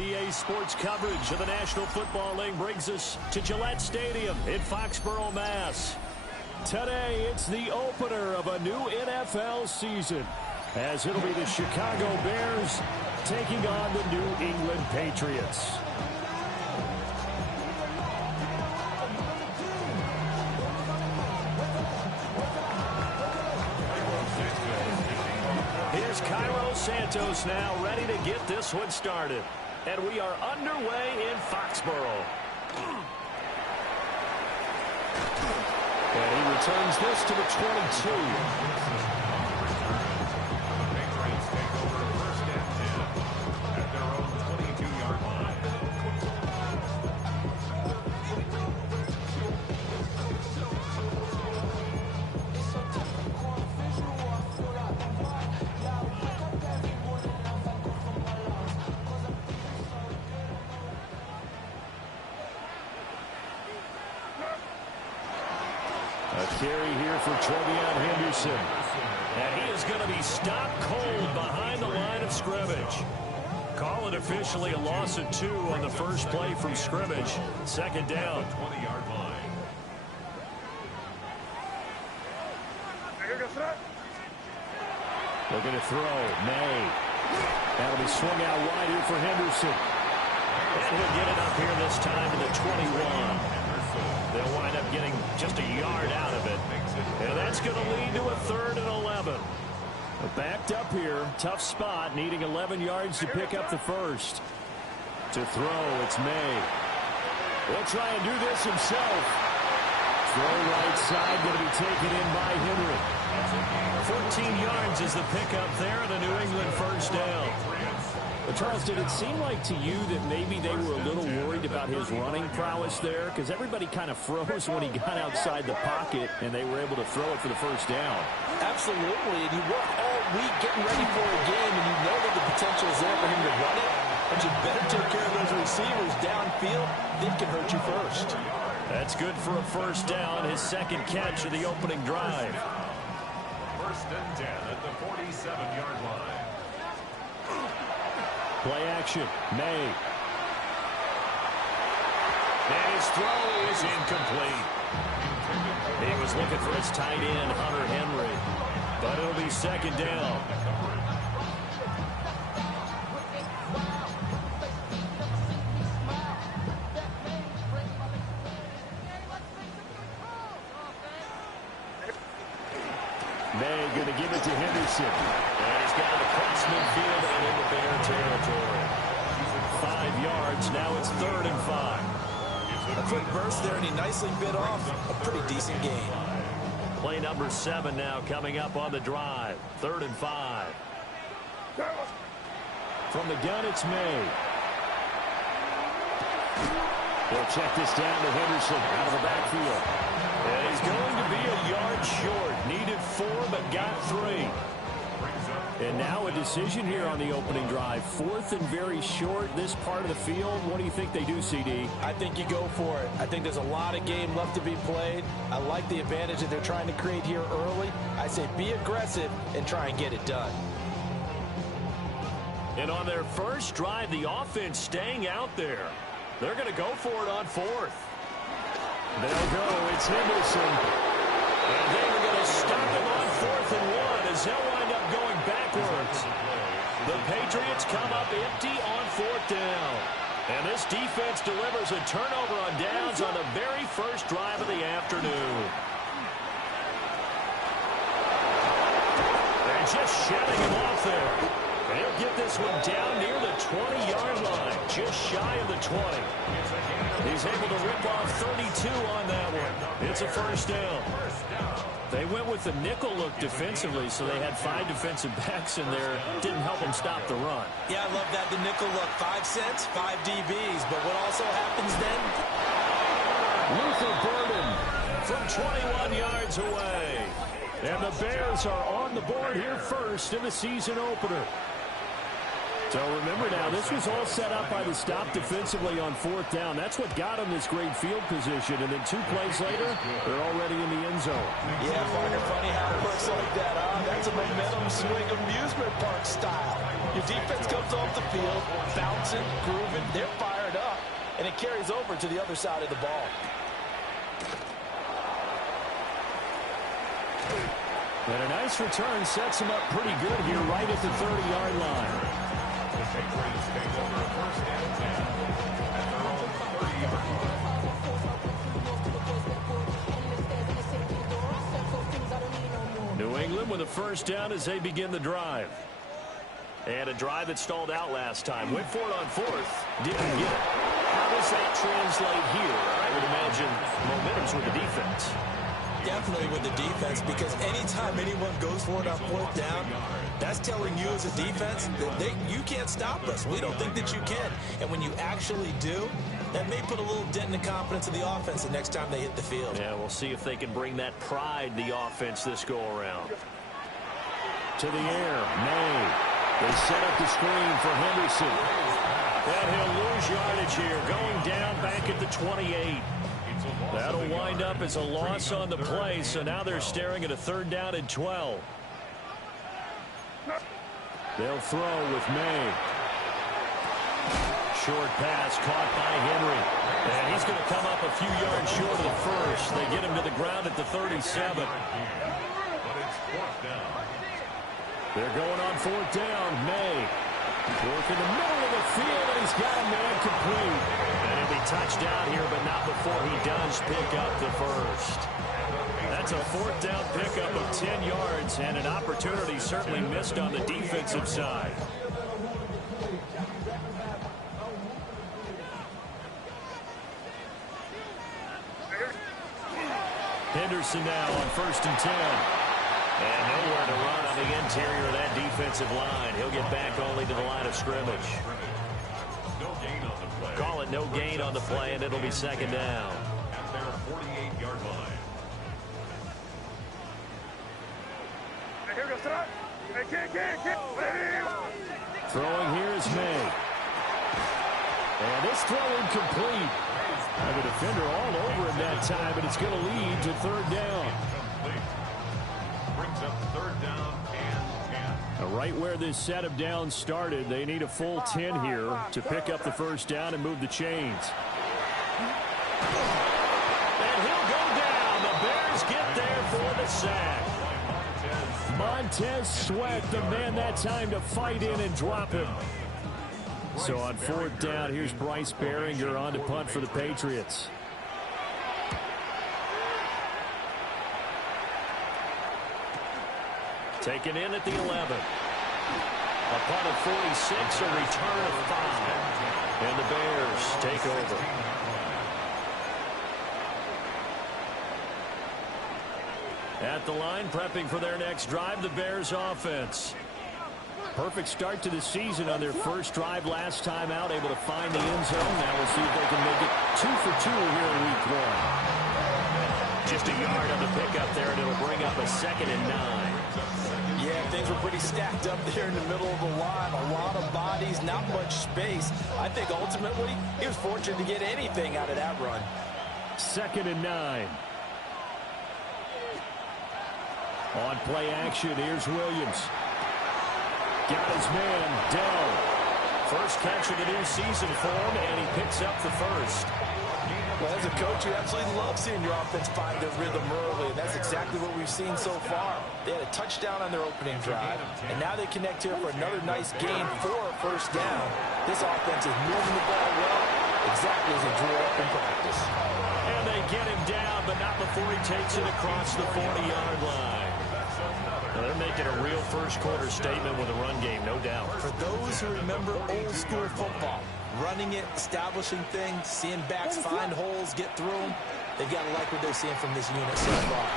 EA Sports coverage of the National Football League brings us to Gillette Stadium in Foxborough, Mass. Today, it's the opener of a new NFL season, as it'll be the Chicago Bears taking on the New England Patriots. Here's Cairo Santos now ready to get this one started. And we are underway in Foxborough. And he returns this to the 22. Patriots take over first and 10 at their own 22-yard line. A carry here for Trevion Henderson. And he is going to be stopped cold behind the line of scrimmage. Call it officially a loss of 2 on the first play from scrimmage. Second down. 20-yard line. Looking to throw. May. That'll be swung out wide here for Henderson. And he'll get it up here this time to the 21. They'll wind up getting just a yard out of it. And that's going to lead to a 3rd and 11. Backed up here. Tough spot. Needing 11 yards to pick up the first. To throw, it's May. He'll try and do this himself. Throw right side, going to be taken in by Henry. 14 yards is the pickup there, and a New England first down. But Charles, did it seem like to you that maybe they were a little worried about his running prowess there? Because everybody kind of froze when he got outside the pocket, and they were able to throw it for the first down. Absolutely, and you work all week getting ready for a game, and you know that the potential is there for him to run it. But you better take care of those receivers downfield. They can hurt you first. That's good for a first down, his second catch of the opening drive. First and 10 at the 47-yard line. Play action, May. And his throw is incomplete. He was looking for his tight end, Hunter Henry. But it'll be second down. May going to give it to Henderson. And he's got it across midfield and into Bear territory. 5 yards. Now it's 3rd and 5. A quick burst there, and he nicely bit off a pretty decent gain. Play number 7 now coming up on the drive. 3rd and 5. From the gun, it's May. They'll check this down to Henderson out of the backfield. And he's going to be a yard short. Needed 4, but got 3. And now a decision here on the opening drive. 4th and very short, this part of the field. What do you think they do, CD? I think you go for it. I think there's a lot of game left to be played. I like the advantage that they're trying to create here early. I say be aggressive and try and get it done. And on their first drive, the offense staying out there. They're going to go for it on 4th. They'll go. It's Henderson. And they're going to stop him on 4th and 1 as they'll wind up going backwards. The Patriots come up empty on 4th down. And this defense delivers a turnover on downs on the very first drive of the afternoon. They're just shutting him off there. They'll get this one down near the 20-yard line, just shy of the 20. He's able to rip off 32 on that one. It's a first down. They went with the nickel look defensively, so they had 5 defensive backs in there. Didn't help them stop the run. Yeah, I love that, the nickel look. 5 cents, 5 DBs. But what also happens then? Luther Burden from 21 yards away. And the Bears are on the board here first in the season opener. So remember now, this was all set up by the stop defensively on 4th down. That's what got them this great field position. And then 2 plays later, they're already in the end zone. Yeah, Farner, funny how it looks like that, huh? That's a momentum swing amusement park style. Your defense comes off the field, bouncing, grooving, they're fired up, and it carries over to the other side of the ball. And a nice return sets him up pretty good here right at the 30-yard line. The Patriots take over a first and 10 at their own 30-yard line. New England with a first down as they begin the drive. And a drive that stalled out last time. Went for it on 4th. Didn't get it. How does that translate here? I would imagine momentum's with the defense. Definitely with the defense, because anytime anyone goes for it on 4th down, that's telling you as a defense that you can't stop us. We don't think that you can. And when you actually do, that may put a little dent in the confidence of the offense the next time they hit the field. Yeah, we'll see if they can bring that pride, the offense, this go-around. To the air, May. They set up the screen for Henderson. And he'll lose yardage here, going down back at the 28. That'll wind up as a loss on the play, so now they're staring at a 3rd down and 12. They'll throw with May. Short pass caught by Henry. And he's going to come up a few yards short of the first. They get him to the ground at the 37. They're going on 4th down. May. Work in the middle of the field, and he's got a man complete. And he'll be touched down here, but not before he does pick up the first. That's a 4th down pickup of 10 yards, and an opportunity certainly missed on the defensive side. Henderson now on 1st and 10. And nowhere to run on the interior of that defensive line. He'll get back only to the line of scrimmage. Call it no gain on the play, and it'll be 2nd down. At their 48-yard line. Throwing here is May. And this throw incomplete. And the defender all over him that time, but it's going to lead to 3rd down. Brings up 3rd down and 10. Right where this set of downs started, they need a full 10 here to pick up the 1st down and move the chains. And he'll go down. The Bears get there for the sack. Montez Sweat, the man that time to fight in and drop him. So on 4th down, here's Bryce Behringer on to punt for the Patriots. Taken in at the 11. A punt of 46, a return of 5. And the Bears take over. At the line, prepping for their next drive, the Bears offense. Perfect start to the season on their first drive last time out, able to find the end zone. Now we'll see if they can make it 2 for 2 here in week 1. Just a yard on the pickup there, and it'll bring up a 2nd and 9. Yeah, things were pretty stacked up there in the middle of the line. A lot of bodies, not much space. I think ultimately he was fortunate to get anything out of that run. 2nd and 9. On play action, here's Williams. Got his man, Dell. First catch of the new season for him, and he picks up the first. Well, as a coach, you absolutely love seeing your offense find their rhythm early, and that's exactly what we've seen so far. They had a touchdown on their opening drive, and now they connect here for another nice gain for a 1st down. This offense is moving the ball well, exactly as they drew it up in practice. And they get him down, but not before he takes it across the 40-yard line. Now they're making a real first-quarter statement with a run game, no doubt. For those who remember old-school football, running it, establishing things, seeing backs find holes, get through them, they've got to like what they're seeing from this unit so far.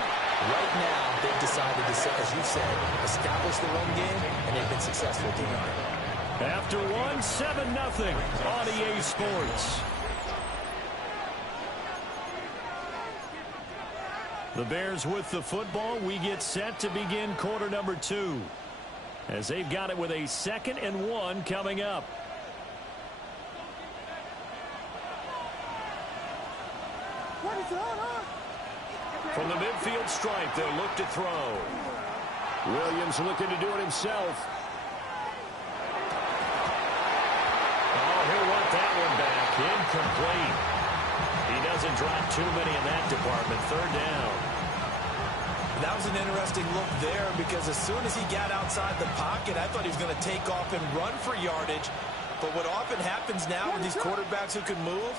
Right now, they've decided to, as you said, establish the run game, and they've been successful doing it. After one, 7-0 on EA Sports. The Bears with the football. We get set to begin quarter number 2. As they've got it with a 2nd and 1 coming up. From the midfield stripe, they'll look to throw. Williams looking to do it himself. Oh, he'll want that one back. Incomplete. He doesn't drop too many in that department. 3rd down. That was an interesting look there because as soon as he got outside the pocket, I thought he was going to take off and run for yardage. But what often happens now with these quarterbacks who can move,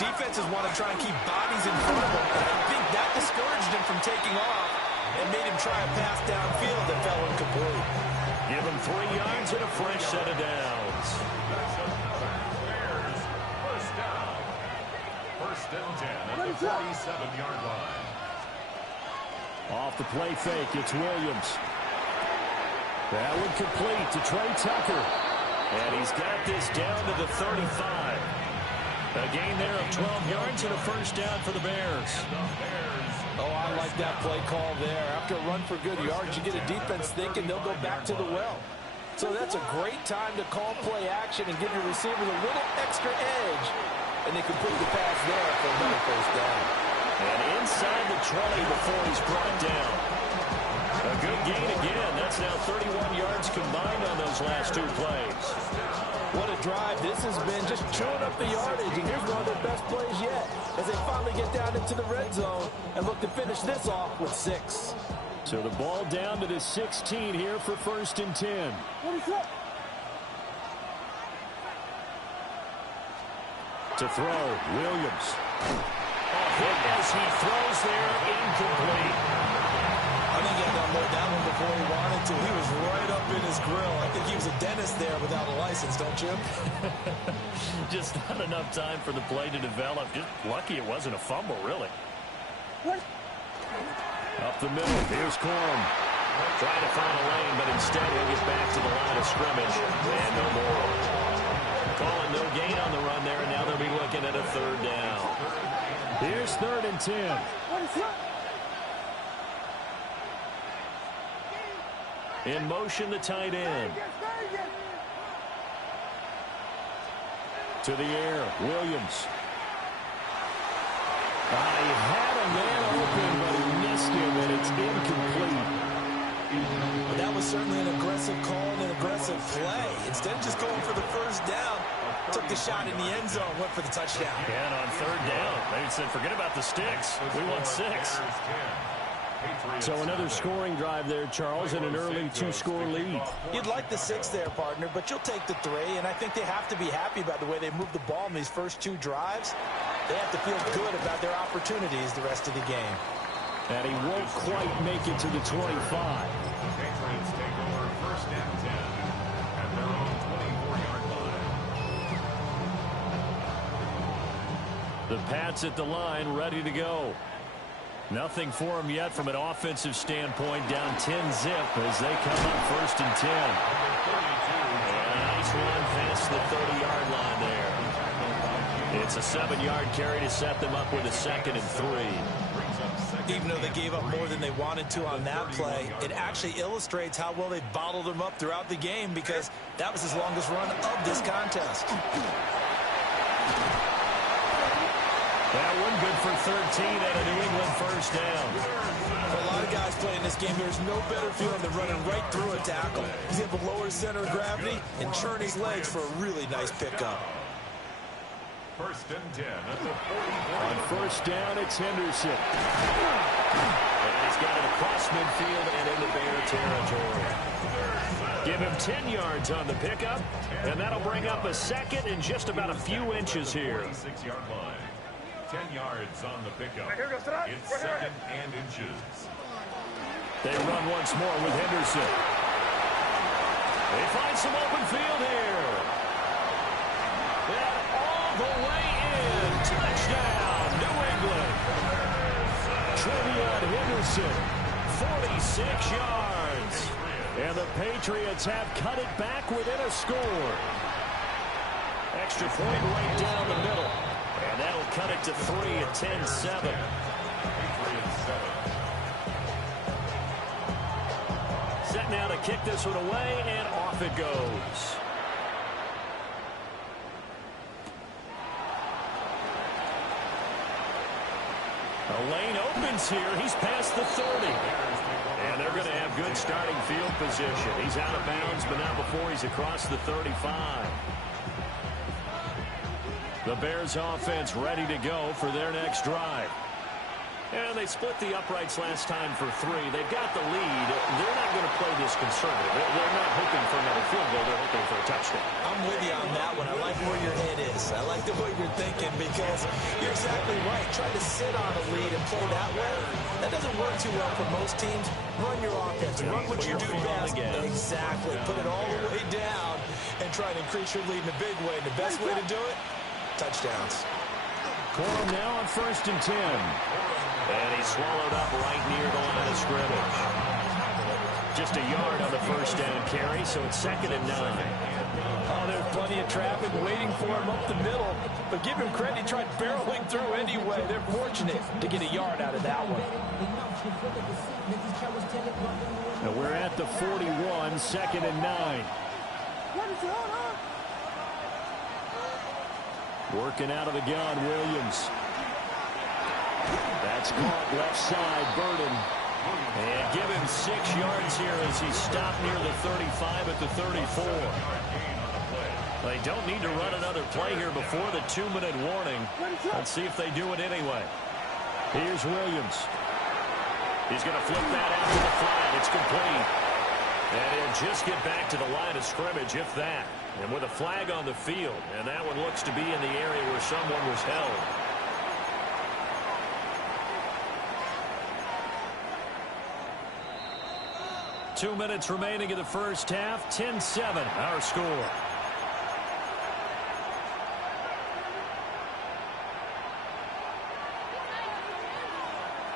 defenses want to try and keep bodies in front of them. And I think that discouraged him from taking off and made him try a pass downfield that fell incomplete. Give him 3 yards and a fresh set of downs. Bears, first down. 1st and 10 at the 47-yard line. Off the play fake, it's Williams. That one complete to Trey Tucker. And he's got this down to the 35. A gain there of 12 yards and a first down for the Bears. Oh, I like that play call there. After a run for good yards, you get a defense thinking they'll go back to the well. So that's a great time to call play action and give your receivers a little extra edge. And they complete the pass there for another first down. And inside the 20 before he's brought down. A good gain again. That's now 31 yards combined on those last 2 plays. What a drive this has been, just chewing up the yardage. And here's one of their best plays yet as they finally get down into the red zone and look to finish this off with 6. So the ball down to the 16 here for 1st and 10. To throw, Williams. Hit as he throws there, incomplete. I think he had to unload that one before he wanted to. He was right up in his grill. I think he was a dentist there without a license, don't you? Just not enough time for the play to develop. Just lucky it wasn't a fumble, really. Up the middle, here's Corum. Trying to find a lane, but instead he'll get back to the line of scrimmage. And no more. Calling no gain on the run there, and now they'll be looking at a 3rd down. Here's 3rd and 10. In motion, the tight end. To the air, Williams. He had a man open, but he missed him, and it's incomplete. That was certainly an aggressive call and an aggressive play. Instead of just going for the first down, took the shot in the end zone, went for the touchdown. And on 3rd down, they said, forget about the sticks. We want 6. So another scoring drive there, Charles, and an early 2-score lead. You'd like the 6 there, partner, but you'll take the 3, and I think they have to be happy about the way they moved the ball in these first 2 drives. They have to feel good about their opportunities the rest of the game. And he won't quite make it to the 25. Patriots take over 1st and 10 at their own 24-yard line. The Pats at the line, ready to go. Nothing for them yet from an offensive standpoint. Down 10-zip as they come up 1st and 10. And a nice run past the 30-yard line there. It's a 7-yard carry to set them up with a 2nd and 3. Even though they gave up more than they wanted to on that play, it actually illustrates how well they bottled them up throughout the game because that was his longest run of this contest. That one good for 13 at a New England first down. For a lot of guys playing this game, there's no better feeling than running right through a tackle. He's able to lower his center of gravity and churn his legs for a really nice pickup. 1st and 10 at the 40. On 1st down, it's Henderson. And he's got it across midfield and into Bear territory. Give him 10 yards on the pickup, and that'll bring up a 2nd and just about a few inches here. 46-yard line. 10 yards on the pickup. It's 2nd and inches. They run once more with Henderson. They find some open field here. And all the way in. Touchdown, New England. Trivia Henderson, 46 yards. And the Patriots have cut it back within a score. Extra point right down the middle. And that'll cut it to 3 at 10-7. Set now to kick this one away, and off it goes. A lane opens here. He's past the 30. And they're going to have good starting field position. He's out of bounds, but not before he's across the 35. The Bears offense ready to go for their next drive. And they split the uprights last time for 3. They've got the lead. They're not going to play this conservative. They're not hoping for another field goal. They're hoping for a touchdown. I'm with you on that one. I like where your head is. I like the way you're thinking because you're exactly right. Try to sit on a lead and play that way. That doesn't work too well for most teams. Run your offense. Run what you do best. Exactly. Put it all the way down and try to increase your lead in a big way. And the best way to do it, touchdowns. Corum now on 1st and 10. And he's swallowed up right near the line of scrimmage. Just a yard on the first down carry, so it's 2nd and 9. Oh, there's plenty of traffic waiting for him up the middle. But give him credit, he tried barreling through anyway. They're fortunate to get a yard out of that one. Now we're at the 41, 2nd and 9. Working out of the gun, Williams. That's caught left side, Burden. And give him 6 yards here as he stopped near the 35 at the 34. They don't need to run another play here before the 2-minute warning. Let's see if they do it anyway. Here's Williams. He's going to flip that out to the flat. It's complete. And he'll just get back to the line of scrimmage, if that. And with a flag on the field. And that one looks to be in the area where someone was held. Two minutes remaining in the first half. 10-7, our score.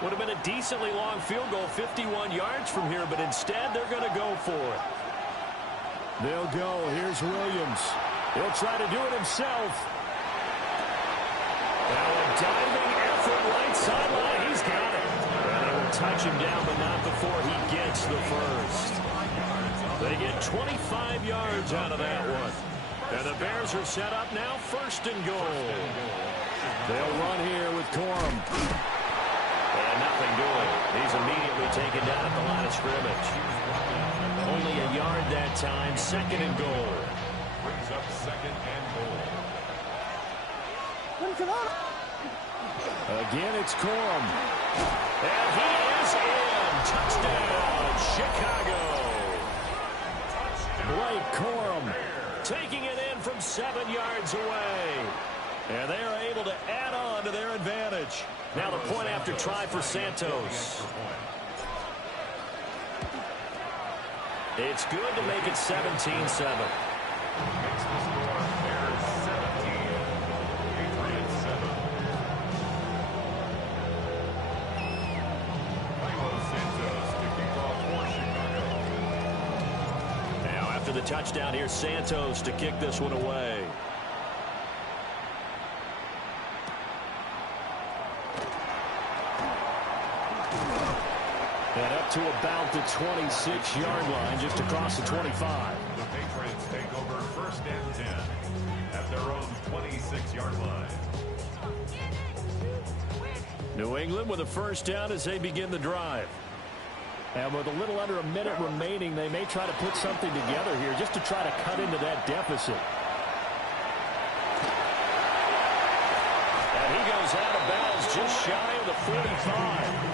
Would have been a decently long field goal, 51 yards from here, but instead they're going to go for it. They'll go. Here's Williams. He'll try to do it himself. Now a diving effort right sideline. He's got it. And they will touch him down, but not before he gets the first. They get 25 yards out of that one. And the Bears are set up now, 1st and goal. They'll run here with Corum. And nothing doing. He's immediately taken down at the line of scrimmage. Only a yard that time, 2nd and goal. Brings up 2nd and goal. Again, it's Corum. And he is in. Touchdown, Chicago. Blake Corum taking it in from 7 yards away. And they are able to add on to their advantage. Now the point after try for Santos. It's good to make it 17-7. Makes the score Bears 17, Patriots 7. Santos to kick off for Chicago. Now after the touchdown, here's Santos to kick this one away. And up to about the 26-yard line, just across the 25. The Patriots take over 1st and 10 at their own 26-yard line. New England with a 1st down as they begin the drive. And with a little under a minute remaining, they may try to put something together here just to try to cut into that deficit. And he goes out of bounds just shy of the 45.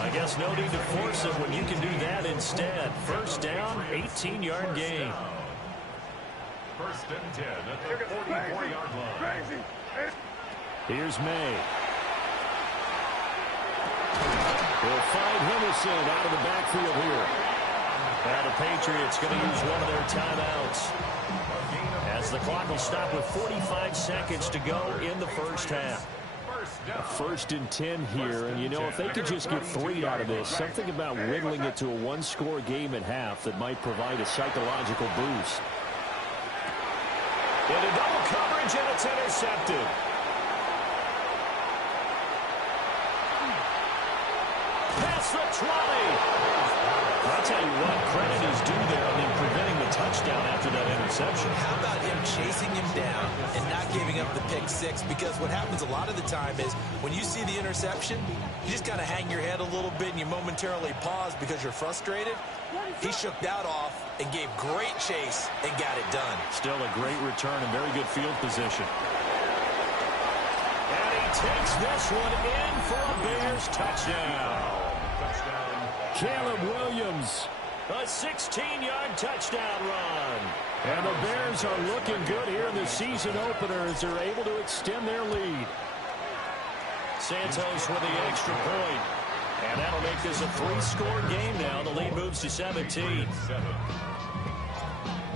I guess no need to force it when you can do that instead. 1st down, 18-yard gain. 1st and 10 at the 44-yard line. Here's May. He'll find Henderson out of the backfield here. Now the Patriots going to use one of their timeouts as the clock will stop with 45 seconds to go in the first half. 1st down. First and 10 here, and you know, if they could just get 3 out of this, something about whittling it to a one-score game at half that might provide a psychological boost. Into double coverage, and it's intercepted. Past the 20. I'll tell you what, credit is due there on him preventing the touchdown after that interception. How about him chasing him down and not giving up the pick six? Because what happens a lot of the time is when you see the interception, you just kind of hang your head a little bit and you momentarily pause because you're frustrated. He shook that off and gave great chase and got it done. Still a great return and very good field position. And he takes this one in for a Bears touchdown. Caleb Williams, a 16-yard touchdown run. And the Bears are looking good here in the season opener as they're able to extend their lead. Santos with the extra point. And that'll make this a 3-score game now. The lead moves to 17.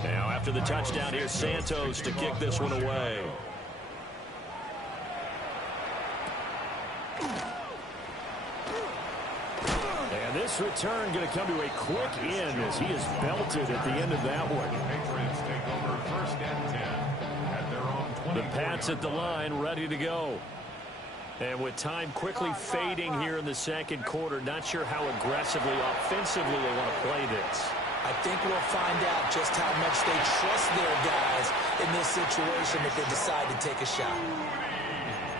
Now after the touchdown, here's Santos to kick this one away. And this return going to come to a quick end as he is belted at the end of that one. Patriots take over first and 10 at their own 20. The Pats at the line, ready to go. And with time quickly fading here in the second quarter, not sure how aggressively, offensively they want to play this. I think we'll find out just how much they trust their guys in this situation if they decide to take a shot.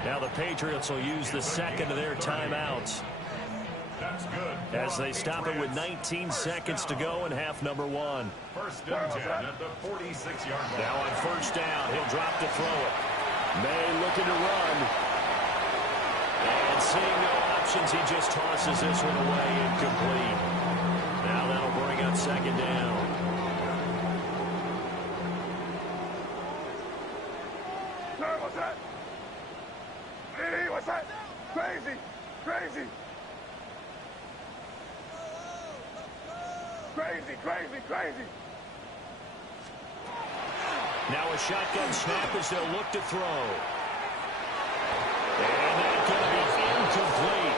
Now the Patriots will use the second of their timeouts. That's good. As they stop it with 19 seconds to go in half number 1. First and 10 at the 46-yard line. Now on first down, he'll drop to throw it. May looking to run. And seeing no options, he just tosses this one away, incomplete. Now that'll bring up second down. Sir, what's that? Hey, what's that? Crazy, crazy. Crazy, crazy, crazy. Now a shotgun snap as they'll look to throw. And that's going to be incomplete.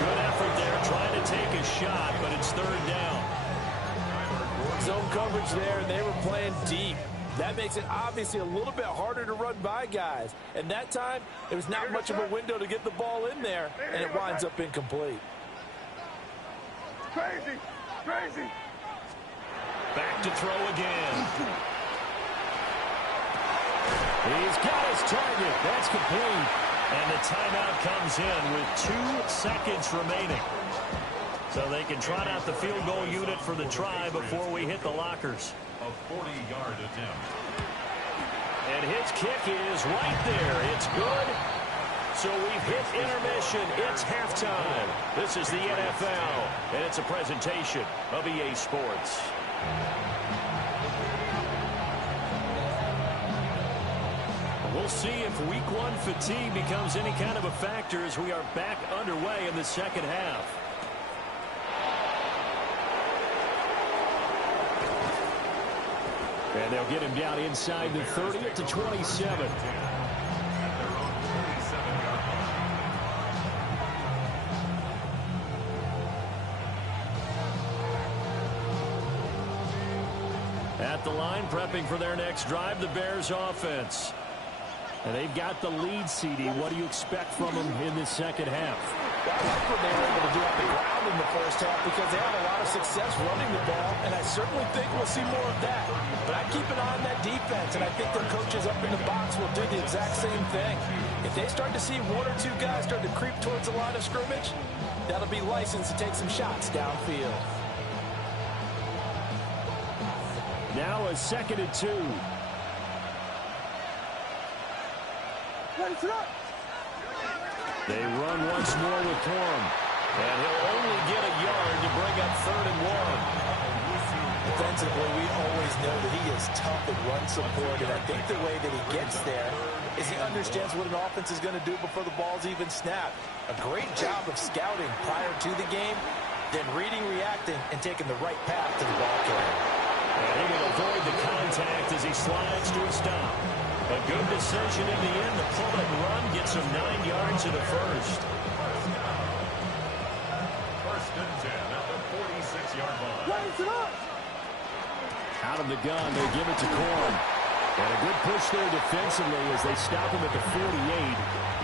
Good effort there trying to take a shot, but it's third down. Zone coverage there, and they were playing deep. That makes it obviously a little bit harder to run by guys. And that time, there was not much of a window to get the ball in there, and it winds up incomplete. Crazy, crazy. Back to throw again. He's got his target. That's complete. And the timeout comes in with 2 seconds remaining. So they can trot out the field goal unit for the try before we hit the lockers. A 40-yard attempt. And his kick is right there. It's good. So we've hit intermission. It's halftime. This is the NFL, and it's a presentation of EA Sports. We'll see if Week 1 fatigue becomes any kind of a factor as we are back underway in the second half. And they'll get him down inside the 30 to 27. At the line, prepping for their next drive, the Bears offense. And they've got the lead, CD. What do you expect from them in this second half? I like what they were able to do on the ground in the first half because they had a lot of success running the ball, and I certainly think we'll see more of that. But I keep an eye on that defense, and I think their coaches up in the box will do the exact same thing. If they start to see 1 or 2 guys start to creep towards the line of scrimmage, that'll be licensed to take some shots downfield. Now a 2nd and 2. They run once more with Corum. And he'll only get a yard to bring up 3rd and 1. Defensively, we always know that he is tough at run support, and I think the way that he gets there is he understands what an offense is going to do before the ball's even snapped. A great job of scouting prior to the game, then reading, reacting, and taking the right path to the ball carrier. And he will avoid the contact as he slides to a stop. A good decision in the end to pull and run, gets him 9 yards and a first. First and 10 at the 46-yard line. Out of the gun, they give it to Corum. And a good push there defensively as they stop him at the 48.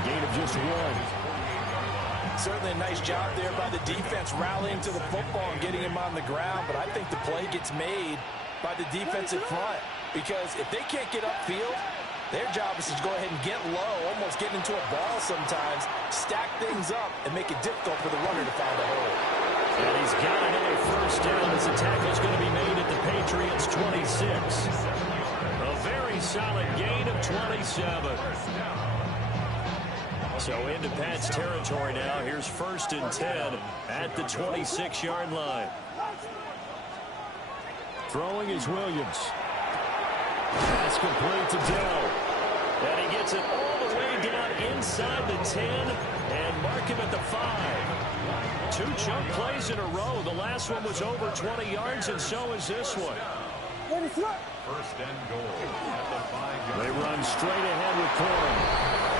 Gain of just 1. Certainly a nice job there by the defense rallying to the football and getting him on the ground. But I think the play gets made by the defensive front. Because if they can't get upfield, their job is to go ahead and get low, almost get into a ball sometimes, stack things up, and make it difficult for the runner to find a hole. And he's got another first down as the tackle's going to be made at the Patriots' 26. A very solid gain of 27. So into Pat's territory now. Here's first and 10 at the 26-yard line. Throwing is Williams. Pass complete to Dell. And he gets it all the way down inside the 10 and mark him at the 5. 2 chunk plays in a row. The last one was over 20 yards, and so is this one. First and goal at the 5-yard line. They run straight ahead with Corum.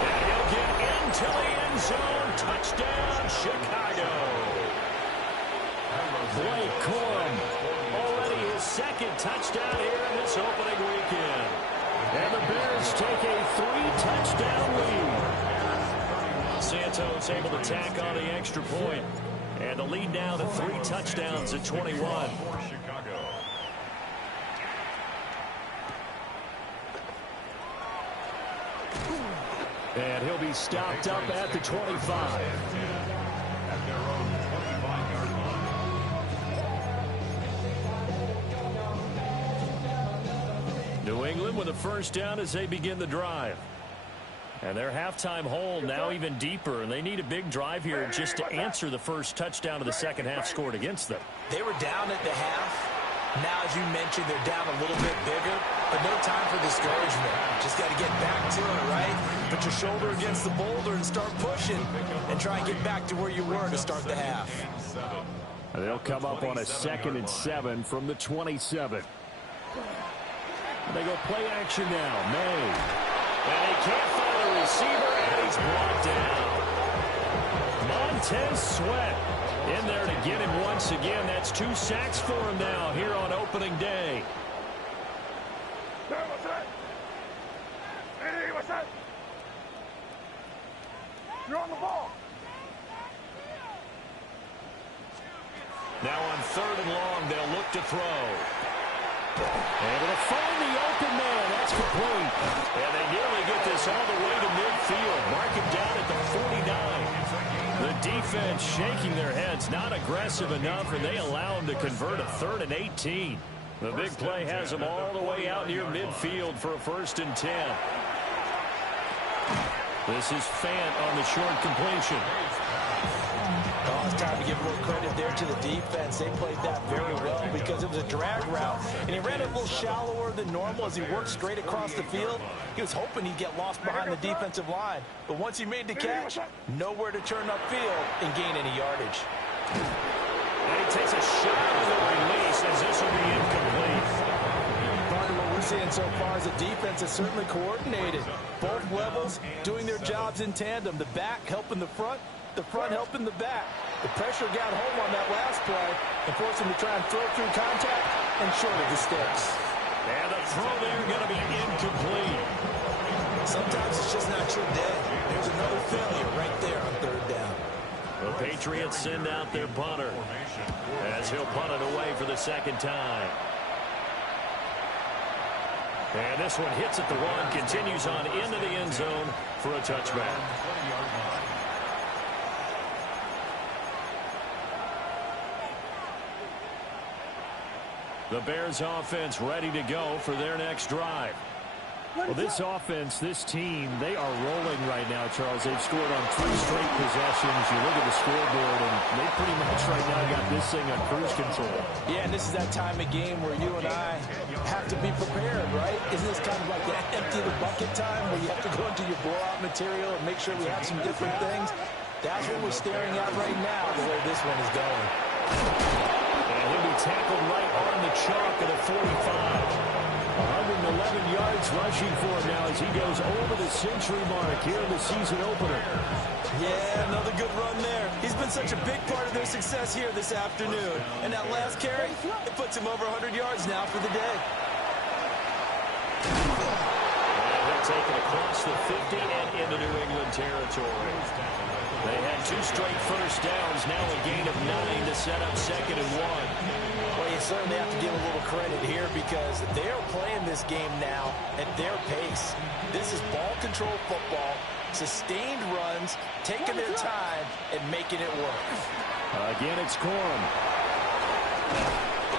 And he'll get into the end zone. Touchdown, Chicago. Blake Corum, already his second touchdown here in this opening weekend. And the Bears take a 3-touchdown lead. Santos able to tack on the extra point. And the lead now to 3 touchdowns at 21. For Chicago. And he'll be stopped up at the 25. At their own 25-yard line. New England with a first down as they begin the drive. And their halftime hole now even deeper, and they need a big drive here just to answer the first touchdown of the second half scored against them. They were down at the half. Now, as you mentioned, they're down a little bit bigger, but no time for discouragement. Just got to get back to it, right? Put your shoulder against the boulder and start pushing and try and get back to where you were to start the half. They'll come up on a 2nd and 7 from the 27. They go play action now. May. And he can't find a receiver, and he's brought down. Montez Sweat in there to get him once again. That's 2 sacks for him now here on opening day. What's that? Hey, what's that? You're on the ball. Now on 3rd and long, they'll look to throw. Able to find the open man. That's complete. And they nearly get this all the way to midfield. Mark him down at the 49. The defense shaking their heads, not aggressive enough, and they allow him to convert a 3rd and 18. The big play has them all the way out near midfield for a 1st and 10. This is Fant on the short completion. Oh, it's time to give a little credit there to the defense. They played that very well because it was a drag route, and he ran it a little shallower than normal as he worked straight across the field. He was hoping he'd get lost behind the defensive line, but once he made the catch, nowhere to turn upfield and gain any yardage. And he takes a shot on the release as this will be incomplete. Part of what we're seeing so far is the defense is certainly coordinated. Both levels doing their jobs in tandem. The back helping the front helping the back. The pressure got home on that last play and forced him to try and throw through contact and short of the sticks. And the throw there going to be incomplete. Sometimes it's just not your day. There's another failure right there on 3rd down. The Patriots send out their punter as he'll punt it away for the 2nd time. And this one hits at the 1, continues on into the end zone for a touchback. The Bears offense ready to go for their next drive. Well, this offense, this team, they are rolling right now, Charles. They've scored on 3 straight possessions. You look at the scoreboard, and they pretty much right now got this thing on cruise control. Yeah, and this is that time of game where you and I have to be prepared, right? Isn't this kind of like that empty the bucket time where you have to go into your blowout material and make sure we have some different things? That's what we're staring at right now, the way this one is going. And he'll be tackled right on the chalk of the 45. 11 yards rushing for him now as he goes over the century mark here in the season opener. Yeah, another good run there. He's been such a big part of their success here this afternoon. And that last carry, it puts him over 100 yards now for the day. And they'll take it across the 50 and into New England territory. They had 2 straight first downs, now a gain of 9 to set up 2nd and 1. Well, you certainly have to give a little credit here because they're playing this game now at their pace. This is ball control football, sustained runs, taking their time, and making it work. Again, it's Corum.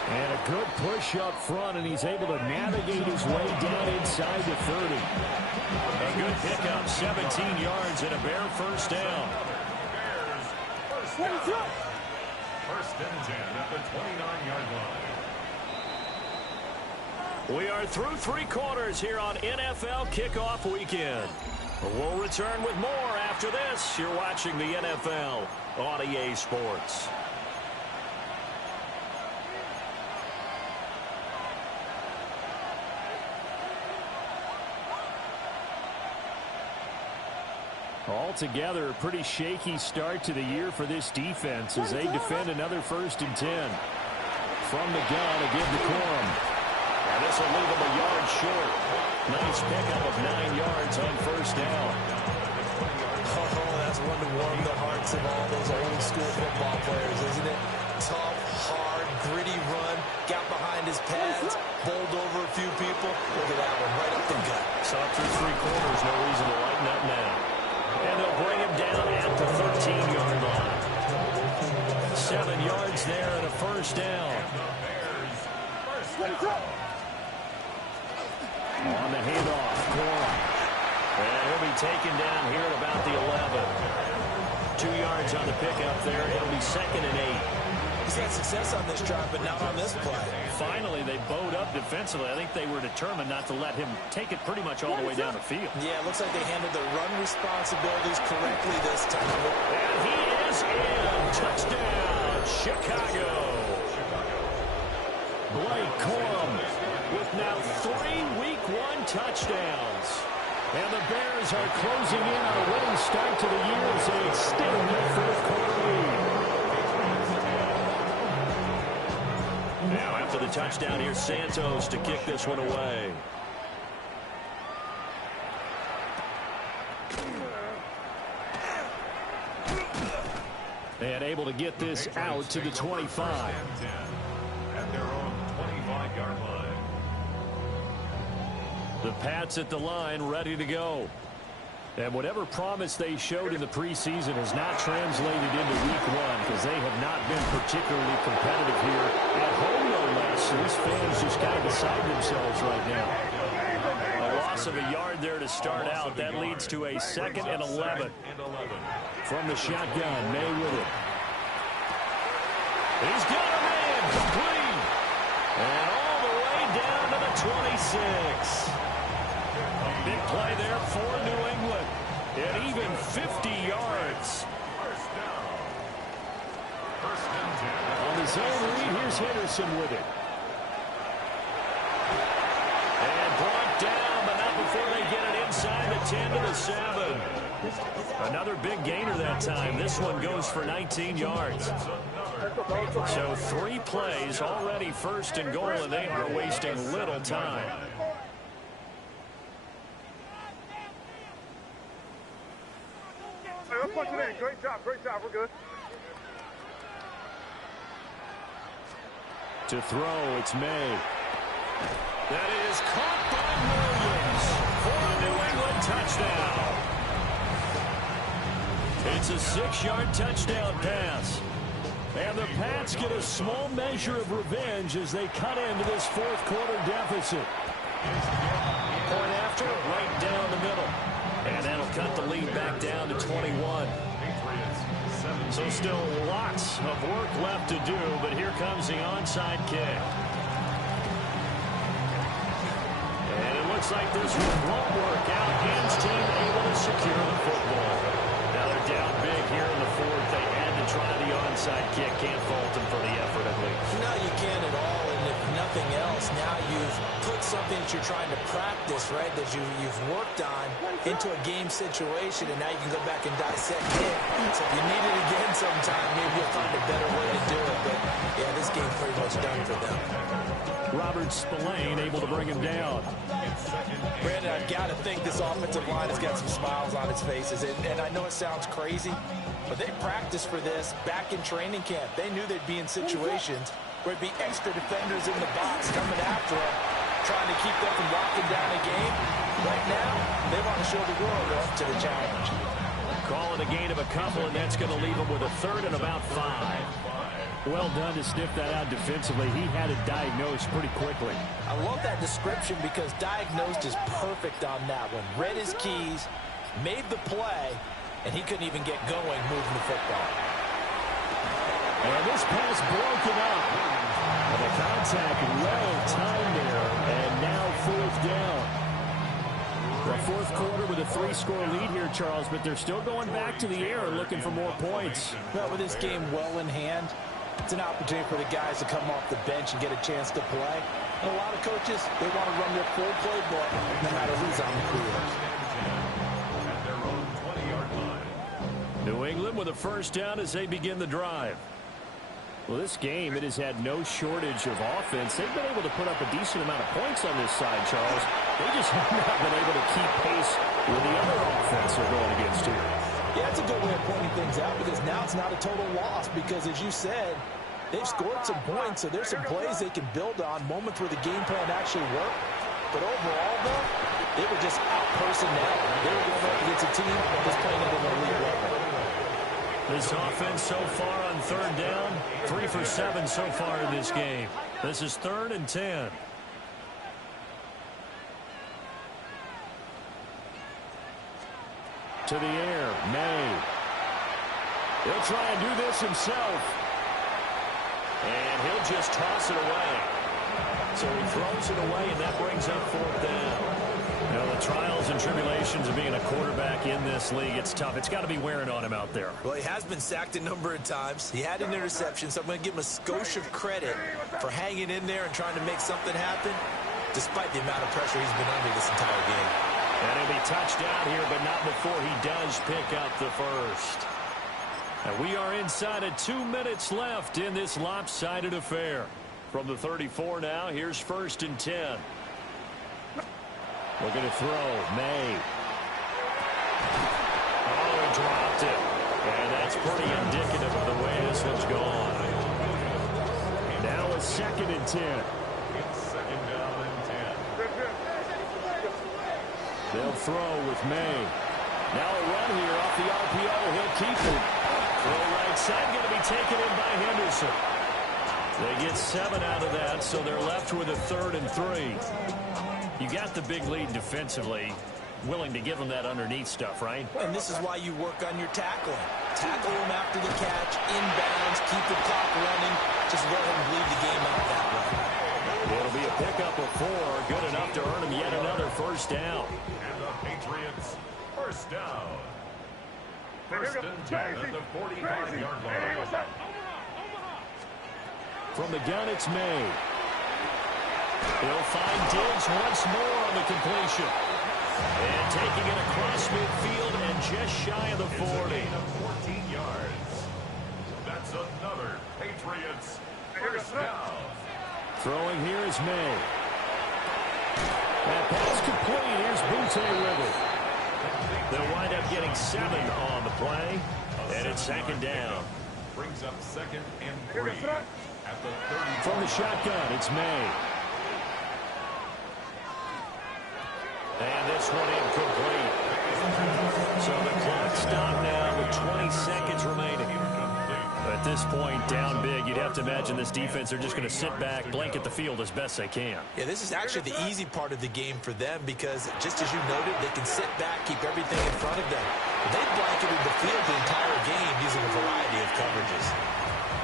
And a good push up front, and he's able to navigate his way down inside the 30. A good pickup, 17 yards, and a Bear first down. First and 10 at the 29-yard line. We are through 3 quarters here on NFL Kickoff Weekend. We'll return with more after this. You're watching the NFL on EA Sports. Altogether, a pretty shaky start to the year for this defense as they defend another 1st and 10. From the gun, again to Corum. And this will leave him a yard short. Nice pickup of 9 yards on first down. Oh, that's one to warm the hearts of all those old school football players, isn't it? Tough, hard, gritty run, got behind his pads, bowled over a few people. Look at that one, right up the gut. Saw through 3 quarters, no reason to lighten up now. And they'll bring him down at the 13-yard line. 7 yards there and a first down. On the handoff, Corum. And he'll be taken down here at about the 11. 2 yards on the pickup there. It'll be 2nd and 8. He's had success on this drive, but not on this play. Finally, they bowed up defensively. I think they were determined not to let him take it pretty much all the way down the field. Yeah, it looks like they handled their run responsibilities correctly this time. And he is in. Touchdown, Chicago. Blake Corum with now 3 Week 1 touchdowns. And the Bears are closing in on a winning start to the year as they extend their 4th quarter lead. Now after the touchdown, here's Santos to kick this one away. And able to get this out to the 25. At their own 25-yard line. The Pats at the line, ready to go. And whatever promise they showed in the preseason has not translated into Week 1 because they have not been particularly competitive here at home, no less. So these fans just kind of beside themselves right now. A loss of a yard there to start out. That leads to a 2nd and 11. From the shotgun, May with it. He's got a man complete. And all the way down to the 26. Big play there for New England. And even 50 yards. On his own read, here's Henderson with it. And brought down, but not before they get it inside the 10 to the 7. Another big gainer that time. This one goes for 19 yards. So 3 plays, already 1st and goal, and they are wasting little time. Hey, let's punch it in. Great job, we're good. To throw, it's May. That is caught by Williams for a New England touchdown. It's a 6-yard touchdown pass. And the Pats get a small measure of revenge as they cut into this 4th quarter deficit. Point after, right down the middle. And that'll cut the lead back down to 21. So still lots of work left to do, but here comes the onside kick. And it looks like this one won't work out. Hans team able to secure the football. Now Now they're down big here in the fourth. They had to try the onside kick. Can't fault them for the effort, at least. No, you can't at all. And if nothing else, now you've put something that you're trying to practice, right, that you've worked on into a game situation, and now you can go back and dissect it. So if you need it again sometime, maybe you'll find a better way to do it. But, yeah, this game's pretty much done for them. Robert Spillane able to bring him down. Brandon, I've got to think this offensive line has got some smiles on its faces. And I know it sounds crazy, but they practiced for this back in training camp. They knew they'd be in situations where there'd be extra defenders in the box coming after them, trying to keep them from locking down a game. Right now, they want to show the world they're up to the challenge. Calling a gain of a couple, and that's going to leave them with a third and about 5. Well done to sniff that out defensively. He had it diagnosed pretty quickly. I love that description because diagnosed is perfect on that one. Read his keys, made the play, and he couldn't even get going moving the football. And this pass broken up. And the contact well timed there, and now fourth down. The fourth quarter with a 3-score lead here, Charles, but they're still going back to the air looking for more points. Well, with this game well in hand, it's an opportunity for the guys to come off the bench and get a chance to play. And a lot of coaches, they want to run their full playbook no matter who's on the field. At their own 20-yard line. New England with a first down as they begin the drive. Well, this game, it has had no shortage of offense. They've been able to put up a decent amount of points on this side, Charles. They just have not been able to keep pace with the other offense they're going against here. Yeah, it's a good way of pointing things out because now it's not a total loss because, as you said, they've scored some points, so there's some plays they can build on, moments where the game plan actually worked. But overall, though, they were just out-personnel. They were going up against a team that's playing at an elite level. This offense so far on third down, 3 for 7 so far in this game. This is 3rd and 10. To the air, May. He'll try and do this himself. And he'll just toss it away. So he throws it away, and that brings up 4th down. You know, the trials and tribulations of being a quarterback in this league, it's tough. It's got to be wearing on him out there. Well, he has been sacked a number of times. He had an interception, so I'm going to give him a skosh of credit for hanging in there and trying to make something happen, despite the amount of pressure he's been under this entire game. And he'll be touched out here, but not before he does pick up the first. And we are inside of 2 minutes left in this lopsided affair. From the 34 now, here's 1st and 10. Looking to throw, May. Oh, he dropped it. And that's pretty indicative of the way this one's gone. Now a 2nd and 10. It's 2nd down and 10. They'll throw with May. Now a run here off the RPO. He'll keep it. Throw right side, going to be taken in by Henderson. They get 7 out of that, so they're left with a 3rd and 3. You got the big lead defensively, willing to give them that underneath stuff, right? And this is why you work on your tackling. Tackle them after the catch, inbounds, keep the clock running. Just let them bleed the game out that way. It'll be a pickup of 4, good enough to earn them yet another first down. And the Patriots, first down. 1st and 10 at the 45-yard line. From the gun, it's May. He'll find Diggs once more on the completion. And taking it across midfield and just shy of the 40. It's a gain of 14 yards. That's another Patriots first down. Throwing here is May. That pass complete. Here's Butte with it. They'll wind up getting 7 on the play. And it's 2nd down. Brings up 2nd and 3 at the 30. From the shotgun, it's May. And this one incomplete. So the clock stopped now with 20 seconds remaining. At this point, down big, you'd have to imagine this defense are just going to sit back, blanket the field as best they can. Yeah, this is actually the easy part of the game for them because, just as you noted, they can sit back, keep everything in front of them. They've blanketed the field the entire game using a variety of coverages.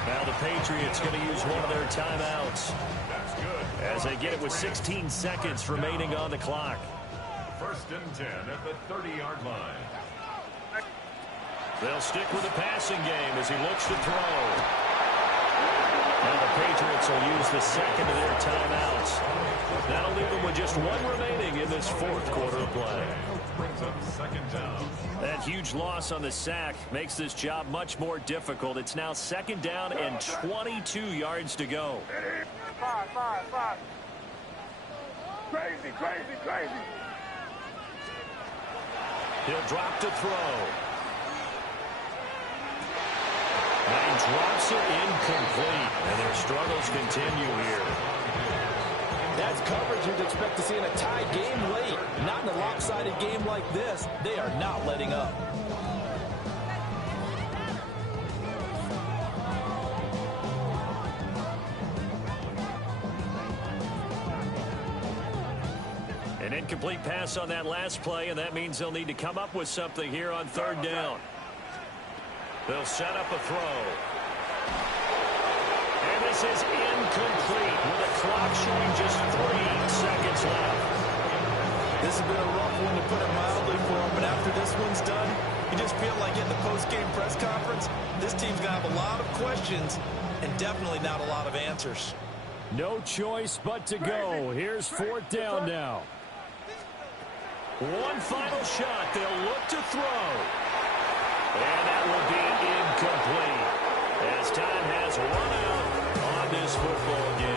Now the Patriots going to use one of their timeouts. That's good. As they get it with 16 seconds remaining on the clock. 1st and 10 at the 30-yard line. They'll stick with the passing game as he looks to throw. And the Patriots will use the second of their timeouts. That'll leave them with just one remaining in this fourth quarter of play. Second down. That huge loss on the sack makes this job much more difficult. It's now second down and 22 yards to go. Five. Crazy. He'll drop to throw. And he drops it incomplete. And their struggles continue here. That's coverage you'd expect to see in a tie game late. Not in a lopsided game like this. They are not letting up. An incomplete pass on that last play, and that means they'll need to come up with something here on third down. They'll set up a throw. And this is incomplete with the clock showing just 3 seconds left. This has been a rough one, to put it mildly, for him, but after this one's done, you just feel like in the post-game press conference, this team's going to have a lot of questions and definitely not a lot of answers. No choice but to go. Here's fourth down now. One final shot. They'll look to throw. And that will be incomplete as time has run out on this football game.